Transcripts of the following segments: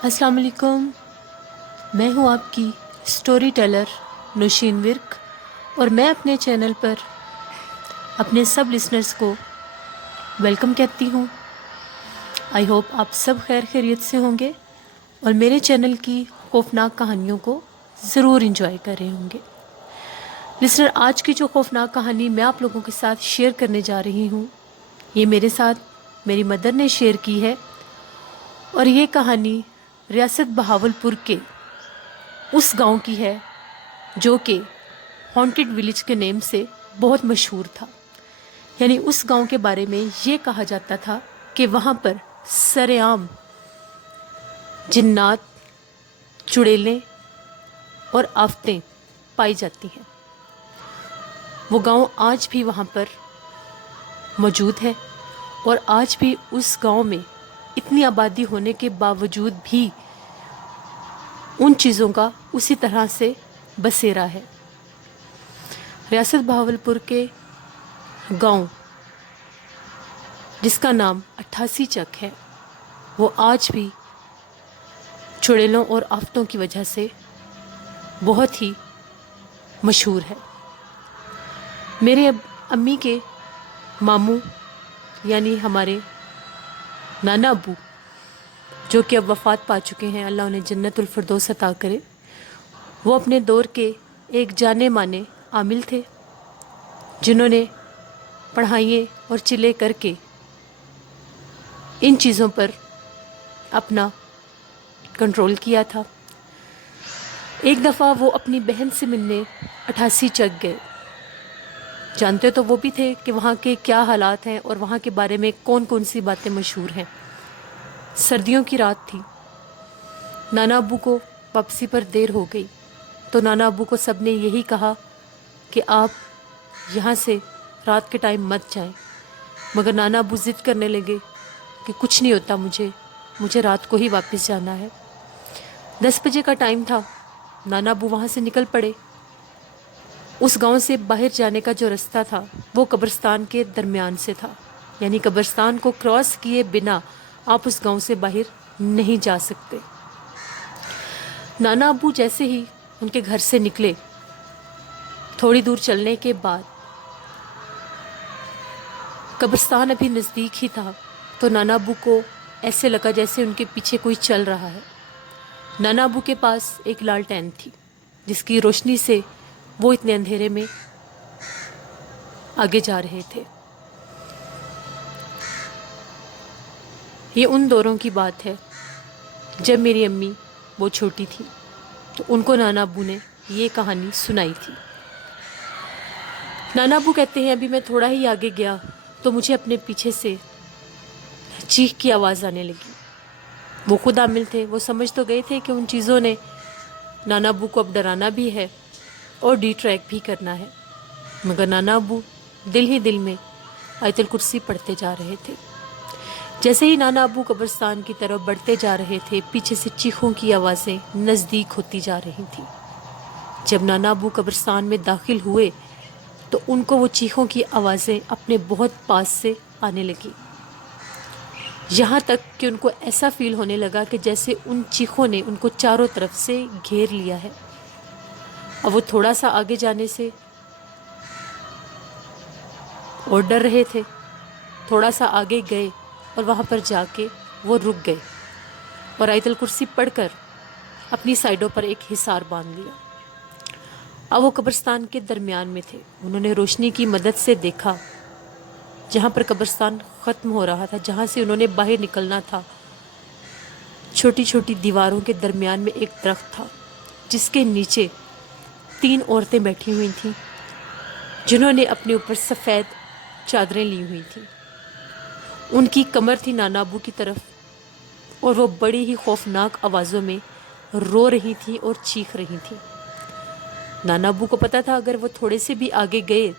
السلام علیکم. میں ہوں آپ کی سٹوری ٹیلر نوشین ورک، اور میں اپنے چینل پر اپنے سب لسنرز کو ویلکم کہتی ہوں. آئی ہوپ آپ سب خیر خیریت سے ہوں گے اور میرے چینل کی خوفناک کہانیوں کو ضرور انجوائے کر رہے ہوں گے. لسنر، آج کی جو خوفناک کہانی میں آپ لوگوں کے ساتھ شیئر کرنے جا رہی ہوں، یہ میرے ساتھ میری مدر نے شیئر کی ہے، اور یہ کہانی ریاست بہاولپور کے اس گاؤں کی ہے جو کہ ہانٹڈ ولیج کے نیم سے بہت مشہور تھا. یعنی اس گاؤں کے بارے میں یہ کہا جاتا تھا کہ وہاں پر سر عام جنات، چڑیلیں اور آفتیں پائی جاتی ہیں. وہ گاؤں آج بھی وہاں پر موجود ہے، اور آج بھی اس گاؤں میں اتنی آبادی ہونے کے باوجود بھی ان چیزوں کا اسی طرح سے بسیرا ہے. ریاست بہاولپور کے گاؤں جس کا نام 88 چک ہے، وہ آج بھی چڑیلوں اور آفتوں کی وجہ سے بہت ہی مشہور ہے. میرے امی کے ماموں یعنی ہمارے نانا ابو، جو کہ اب وفات پا چکے ہیں، اللہ انہیں جنت الفردوس عطا کرے، وہ اپنے دور کے ایک جانے مانے عامل تھے جنہوں نے پڑھائیں اور چلے کر کے ان چیزوں پر اپنا کنٹرول کیا تھا. ایک دفعہ وہ اپنی بہن سے ملنے 88 چک گئے. جانتے تو وہ بھی تھے کہ وہاں کے کیا حالات ہیں اور وہاں کے بارے میں کون کون سی باتیں مشہور ہیں. سردیوں کی رات تھی. نانا ابو کو واپسی پر دیر ہو گئی تو نانا ابو کو سب نے یہی کہا کہ آپ یہاں سے رات کے ٹائم مت جائیں. مگر نانا ابو ضد کرنے لگے کہ کچھ نہیں ہوتا، مجھے رات کو ہی واپس جانا ہے. 10 بجے کا ٹائم تھا. نانا ابو وہاں سے نکل پڑے. اس گاؤں سے باہر جانے کا جو رستہ تھا وہ قبرستان کے درمیان سے تھا. یعنی قبرستان کو کراس کیے بنا آپ اس گاؤں سے باہر نہیں جا سکتے. نانا ابو جیسے ہی ان کے گھر سے نکلے، تھوڑی دور چلنے کے بعد قبرستان ابھی نزدیک ہی تھا تو نانا ابو کو ایسے لگا جیسے ان کے پیچھے کوئی چل رہا ہے. نانا ابو کے پاس ایک لالٹین تھی جس کی روشنی سے وہ اتنے اندھیرے میں آگے جا رہے تھے. یہ ان دوروں کی بات ہے جب میری امی وہ چھوٹی تھی، تو ان کو نانا ابو نے یہ کہانی سنائی تھی. نانا ابو کہتے ہیں ابھی میں تھوڑا ہی آگے گیا تو مجھے اپنے پیچھے سے چیخ کی آواز آنے لگی. وہ خود عامل تھے، وہ سمجھ تو گئے تھے کہ ان چیزوں نے نانا ابو کو اب ڈرانا بھی ہے اور ڈی ٹریک بھی کرنا ہے. مگر نانا ابو دل ہی دل میں آیت الکرسی پڑھتے جا رہے تھے. جیسے ہی نانا ابو قبرستان کی طرف بڑھتے جا رہے تھے، پیچھے سے چیخوں کی آوازیں نزدیک ہوتی جا رہی تھیں. جب نانا ابو قبرستان میں داخل ہوئے تو ان کو وہ چیخوں کی آوازیں اپنے بہت پاس سے آنے لگی، یہاں تک کہ ان کو ایسا فیل ہونے لگا کہ جیسے ان چیخوں نے ان کو چاروں طرف سے گھیر لیا ہے. اب وہ تھوڑا سا آگے جانے سے اور ڈر رہے تھے. تھوڑا سا آگے گئے اور وہاں پر جا کے وہ رک گئے اور آیت الکرسی پڑھ کر اپنی سائڈوں پر ایک حصار باندھ لیا. اب وہ قبرستان کے درمیان میں تھے. انہوں نے روشنی کی مدد سے دیکھا جہاں پر قبرستان ختم ہو رہا تھا، جہاں سے انہوں نے باہر نکلنا تھا. چھوٹی چھوٹی دیواروں کے درمیان میں ایک درخت تھا جس کے نیچے 3 عورتیں بیٹھی ہوئی تھیں جنہوں نے اپنے اوپر سفید چادریں لی ہوئی تھیں. ان کی کمر تھی نانا ابو کی طرف اور وہ بڑی ہی خوفناک آوازوں میں رو رہی تھیں اور چیخ رہی تھیں. نانا ابو کو پتا تھا اگر وہ تھوڑے سے بھی آگے گئے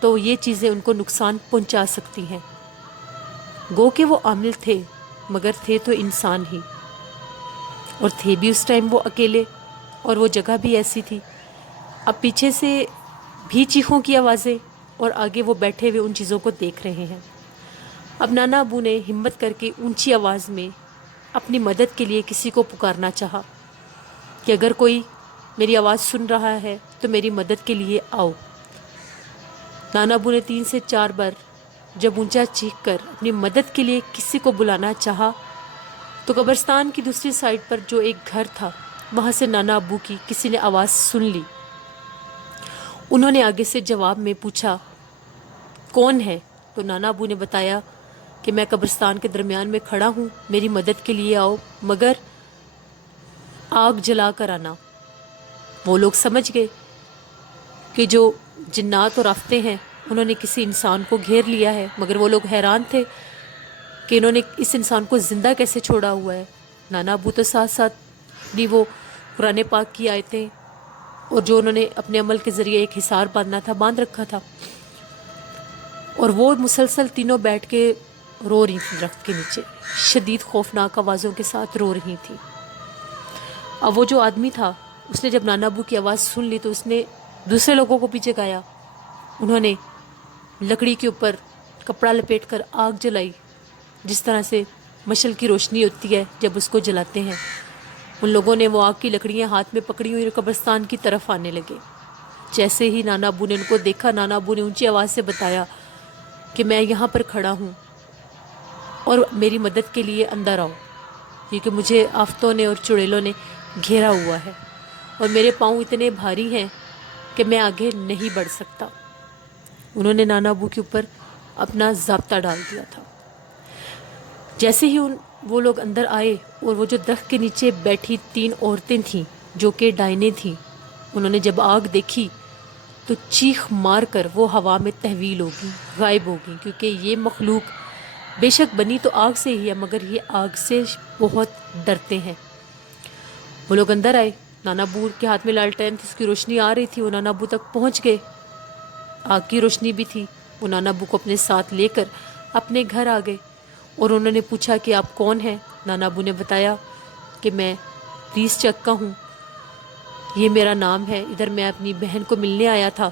تو یہ چیزیں ان کو نقصان پہنچا سکتی ہیں. گو کہ وہ عامل تھے مگر تھے تو انسان ہی، اور تھے بھی اس ٹائم وہ اکیلے، اور وہ جگہ بھی ایسی تھی. اب پیچھے سے بھی چیخوں کی آوازیں اور آگے وہ بیٹھے ہوئے ان چیزوں کو دیکھ رہے ہیں. اب نانا ابو نے ہمت کر کے اونچی آواز میں اپنی مدد کے لیے کسی کو پکارنا چاہا کہ اگر کوئی میری آواز سن رہا ہے تو میری مدد کے لیے آؤ۔ نانا ابو نے 3 سے 4 بار جب اونچا چیخ کر اپنی مدد کے لیے کسی کو بلانا چاہا تو قبرستان کی دوسری سائڈ پر جو ایک گھر تھا وہاں سے نانا ابو کی کسی نے آواز سن لی۔ انہوں نے آگے سے جواب میں پوچھا کون ہے؟ تو نانا ابو نے بتایا کہ میں قبرستان کے درمیان میں کھڑا ہوں، میری مدد کے لیے آؤ مگر آگ جلا کر آنا۔ وہ لوگ سمجھ گئے کہ جو جنات اور آفتیں ہیں انہوں نے کسی انسان کو گھیر لیا ہے، مگر وہ لوگ حیران تھے کہ انہوں نے اس انسان کو زندہ کیسے چھوڑا ہوا ہے۔ نانا ابو تو ساتھ ساتھ بھی وہ قرآن پاک کی آیتیں اور جو انہوں نے اپنے عمل کے ذریعے ایک حصار باندھنا تھا باندھ رکھا تھا، اور وہ مسلسل تینوں بیٹھ کے رو رہی تھیں درخت کے نیچے، شدید خوفناک آوازوں کے ساتھ رو رہی تھیں۔ اب وہ جو آدمی تھا اس نے جب نانا ابو کی آواز سن لی تو اس نے دوسرے لوگوں کو پیچھے گایا، انہوں نے لکڑی کے اوپر کپڑا لپیٹ کر آگ جلائی، جس طرح سے مشل کی روشنی ہوتی ہے جب اس کو جلاتے ہیں۔ ان لوگوں نے وہ آگ کی لکڑیاں ہاتھ میں پکڑی ہوئی اور قبرستان کی طرف آنے لگے۔ جیسے ہی نانا ابو نے ان کو دیکھا، نانا ابو نے اونچی آواز سے بتایا کہ میں یہاں پر کھڑا ہوں اور میری مدد کے لیے اندر آؤ، کیونکہ مجھے آفتوں نے اور چڑیلوں نے گھیرا ہوا ہے اور میرے پاؤں اتنے بھاری ہیں کہ میں آگے نہیں بڑھ سکتا۔ انہوں نے نانا ابو کے اوپر اپنا ضابطہ ڈال دیا تھا۔ جیسے ہی وہ لوگ اندر آئے اور وہ جو درخت کے نیچے بیٹھی 3 عورتیں تھیں جو کہ ڈائنیں تھیں، انہوں نے جب آگ دیکھی تو چیخ مار کر وہ ہوا میں تحویل ہو گئی، غائب ہو گئی، کیونکہ یہ مخلوق بے شک بنی تو آگ سے ہی ہے مگر یہ آگ سے بہت ڈرتے ہیں۔ وہ لوگ اندر آئے، نانا ابو کے ہاتھ میں لالٹین تھی، اس کی روشنی آ رہی تھی، وہ نانا ابو تک پہنچ گئے، آگ کی روشنی بھی تھی۔ وہ نانا ابو کو اپنے ساتھ لے کر اپنے گھر آ گئے اور انہوں نے پوچھا کہ آپ کون ہیں؟ نانا ابو نے بتایا کہ میں ریس چک کا ہوں، یہ میرا نام ہے، ادھر میں اپنی بہن کو ملنے آیا تھا،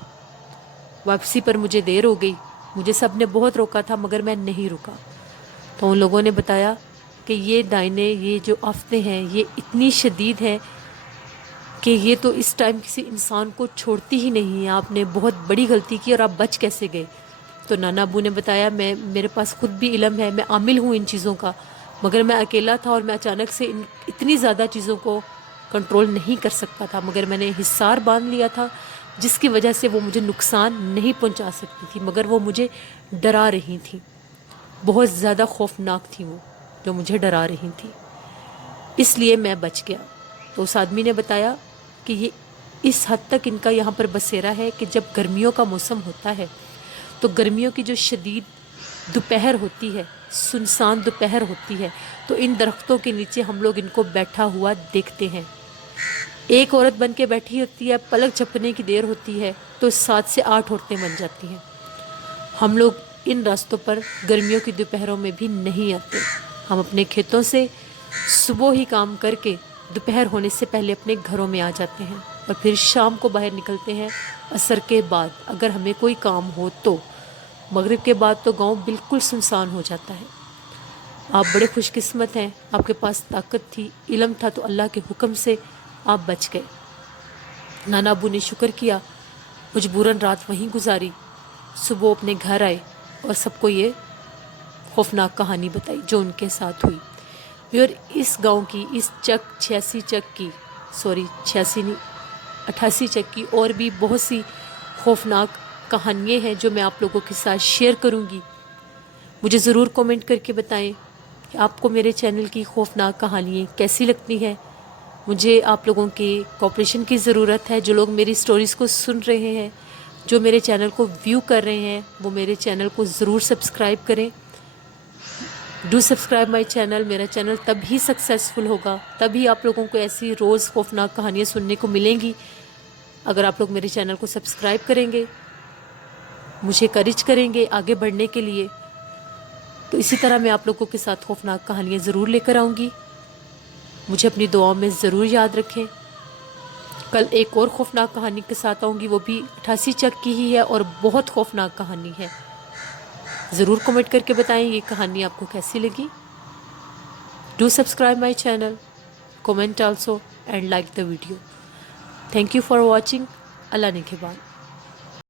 واپسی پر مجھے دیر ہو گئی، مجھے سب نے بہت روکا تھا مگر میں نہیں رکا۔ تو ان لوگوں نے بتایا کہ یہ ڈائنیں، یہ جو آفتیں ہیں یہ اتنی شدید ہیں کہ یہ تو اس ٹائم کسی انسان کو چھوڑتی ہی نہیں ہے، آپ نے بہت بڑی غلطی کی اور آپ بچ کیسے گئے؟ تو نانا ابو نے بتایا میرے پاس خود بھی علم ہے، میں عامل ہوں ان چیزوں کا، مگر میں اکیلا تھا اور میں اچانک سے اتنی زیادہ چیزوں کو کنٹرول نہیں کر سکتا تھا، مگر میں نے حصار باندھ لیا تھا جس کی وجہ سے وہ مجھے نقصان نہیں پہنچا سکتی تھی، مگر وہ مجھے ڈرا رہی تھیں، بہت زیادہ خوفناک تھیں وہ جو مجھے ڈرا رہی تھیں، اس لیے میں بچ گیا۔ تو اس آدمی نے بتایا کہ یہ اس حد تک ان کا یہاں پر بسیرا ہے کہ جب گرمیوں کا موسم ہوتا ہے تو گرمیوں کی جو شدید دوپہر ہوتی ہے، سنسان دوپہر ہوتی ہے، تو ان درختوں کے نیچے ہم لوگ ان کو بیٹھا ہوا دیکھتے ہیں۔ ایک عورت بن کے بیٹھی ہوتی ہے، پلک جھپکنے کی دیر ہوتی ہے تو 7 سے 8 عورتیں بن جاتی ہیں۔ ہم لوگ ان راستوں پر گرمیوں کی دوپہروں میں بھی نہیں آتے، ہم اپنے کھیتوں سے صبح ہی کام کر کے دوپہر ہونے سے پہلے اپنے گھروں میں آ جاتے ہیں اور پھر شام کو باہر نکلتے ہیں عصر کے بعد اگر ہمیں کوئی کام ہو تو۔ مغرب کے بعد تو گاؤں بالکل سنسان ہو جاتا ہے۔ آپ بڑے خوش قسمت ہیں، آپ کے پاس طاقت تھی، علم تھا، تو اللہ کے حکم سے آپ بچ گئے۔ نانا ابو نے شکر کیا، مجبوراً رات وہیں گزاری، صبح اپنے گھر آئے اور سب کو یہ خوفناک کہانی بتائی جو ان کے ساتھ ہوئی۔ اور اس گاؤں کی، اس چک 86 چک کی، 88 چک کی اور بھی بہت سی خوفناک کہانیاں ہیں جو میں آپ لوگوں کے ساتھ شیئر کروں گی۔ مجھے ضرور کومنٹ کر کے بتائیں کہ آپ کو میرے چینل کی خوفناک کہانیاں کیسی لگتی ہیں۔ مجھے آپ لوگوں کی کوآپریشن کی ضرورت ہے، جو لوگ میری سٹوریز کو سن رہے ہیں، جو میرے چینل کو ویو کر رہے ہیں، وہ میرے چینل کو ضرور سبسکرائب کریں۔ ڈو سبسکرائب مائی چینل، میرا چینل تب ہی سکسیزفل ہوگا، تبھی آپ لوگوں کو ایسی روز خوفناک کہانیاں سننے کو ملیں گی اگر آپ لوگ میرے چینل کو سبسکرائب کریں گے، مجھے انکریج کریں گے آگے بڑھنے کے لیے۔ تو اسی طرح میں آپ لوگوں کے ساتھ خوفناک کہانیاں ضرور لے کر آؤں گی، مجھے اپنی دعاؤں میں ضرور یاد رکھیں۔ کل ایک اور خوفناک کہانی کے ساتھ آؤں گی، وہ بھی 88 چک کی ہی ہے اور بہت خوفناک کہانی ہے۔ ضرور کمنٹ کر کے بتائیں یہ کہانی آپ کو کیسی لگی۔ Do subscribe my channel, comment also and like the video. Thank you for watching. Allah Nikhebal.